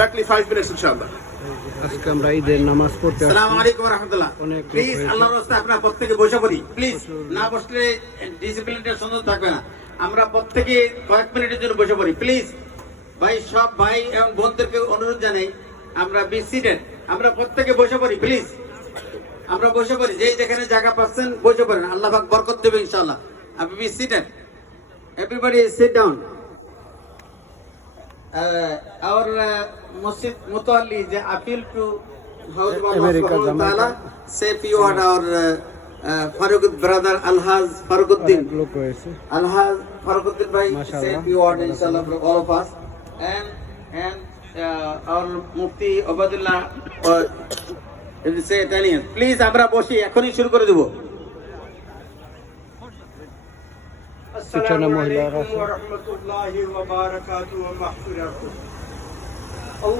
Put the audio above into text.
Exactly 5 minutes, inshallah. আজকে আমরা ঈদের নামাজ পড়তে আসসালামু আলাইকুম ওয়া রাহমাতুল্লাহ। অনেক প্লিজ আল্লাহর রাস্তায় আপনারা প্রত্যেকে বসে পড়ি প্লিজ। না বসলে ডিসিপ্লিনটা সুন্দর থাকবে না। আমরা প্রত্যেকে কয়েক মিনিটের জন্য বসে পড়ি প্লিজ। ভাই সব ভাই এবং বোনদেরকে অনুরোধ জানাই আমরা বি সিটেড, আমরা প্রত্যেকে বসে পড়ি প্লিজ। আমরা বসে পড়ি, যেই যেখানে জায়গা পাচ্ছেন বসে পড়েন, আল্লাহ পাক বরকত দেবে ইনশাআল্লাহ। আপনি be seated, everybody sit down. Our Masjid Mutawalli, they appeal to America, Ta'ala, say few word our Farooq brother Alhaz Farooquddin. লোক রয়েছে Alhaz Farooquddin bhai, say Mashallah. few word inshallah for all of us. And our Mufti Obadullah, say Italian. Please আমরা বসি, এখনই শুরু করে দেব। পিছনে মহিলারা ورحمة الله وبركاته ومغفرته